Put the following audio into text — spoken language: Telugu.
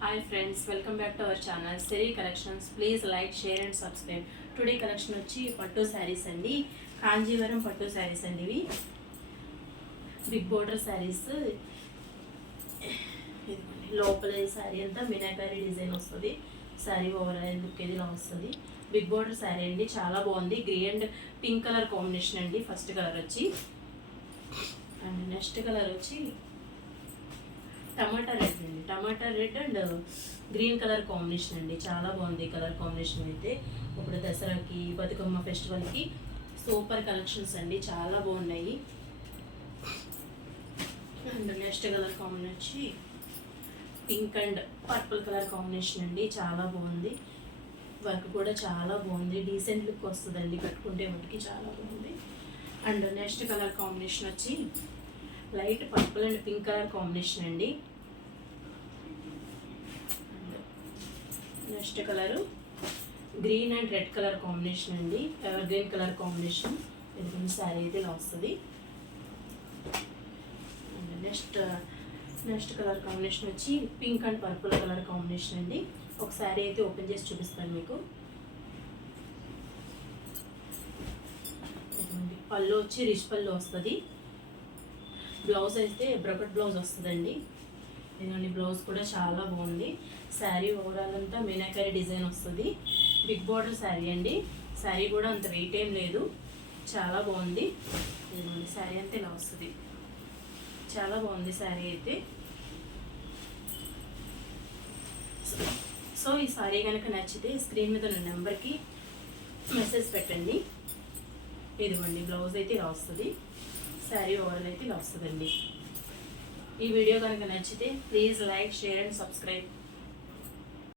Hi friends, welcome back to our channel Seri Collections. Please like, share and subscribe. Today collection వచ్చి పట్టు శారీస్ అండి. కాంజీవరం పట్టు శారీస్ అండి. ఇవి బిగ్ బోర్డర్ శారీస్. లోపల శారీ అంతా మీనాకారి డిజైన్ వస్తుంది. శారీ ఓవరాల్ లుక్ ఇది ఇలా వస్తుంది. బిగ్ బోర్డర్ శారీ అండి, చాలా బాగుంది. Grey and pink colour combination అండి. ఫస్ట్ కలర్ వచ్చి అండ్ నెక్స్ట్ కలర్ వచ్చి టమాటా రెడ్ అండి. Tomato red and green colour combination అండి. చాలా బాగుంది కలర్ కాంబినేషన్ అయితే. ఇప్పుడు దసరాకి, బతుకమ్మ ఫెస్టివల్కి సూపర్ కలెక్షన్స్ అండి, చాలా బాగున్నాయి. అండ్ నెక్స్ట్ కలర్ కాంబినేషన్ వచ్చి pink and purple colour combination అండి, చాలా బాగుంది. వర్క్ కూడా చాలా బాగుంది, డీసెంట్ లుక్ వస్తుందండి కట్టుకుంటే మటుకి, చాలా బాగుంది. అండ్ నెక్స్ట్ కలర్ కాంబినేషన్ వచ్చి light purple and pink colour combination అండి. Next colour green and red colour combination అండి, ఎవర్ గ్రీన్ కలర్ కాంబినేషన్. ఎందుకంటే శారీ అయితే ఇలా వస్తుంది. అండ్ నెక్స్ట్ కలర్ కాంబినేషన్ వచ్చి pink and purple colour combination అండి. ఒక శారీ అయితే ఓపెన్ చేసి చూపిస్తాను మీకు. పళ్ళు వచ్చి రిచ్ పళ్ళు వస్తుంది. బ్లౌజ్ అయితే బ్రొకెట్ బ్లౌజ్ వస్తుందండి. ఇదండి బ్లౌజ్ కూడా చాలా బాగుంది. శారీ ఓవరాల్ అంతా మీనాకారి డిజైన్ వస్తుంది. బిగ్ బార్డర్ శారీ అండి. శారీ కూడా అంత వెయిట్ ఏం లేదు, చాలా బాగుంది. ఇదండి శారీ అంతా ఇలా వస్తుంది, చాలా బాగుంది శారీ అయితే. సో ఈ శారీ కనుక నచ్చితే స్క్రీన్ మీద ఉన్న నెంబర్కి మెసేజ్ పెట్టండి. ఇదిగోండి బ్లౌజ్ అయితే ఇలా వస్తుంది, శారీ ఓవరాల్ అయితే ఇలా వస్తుందండి. ఈ వీడియో కనుక నచ్చితే please like, share and subscribe.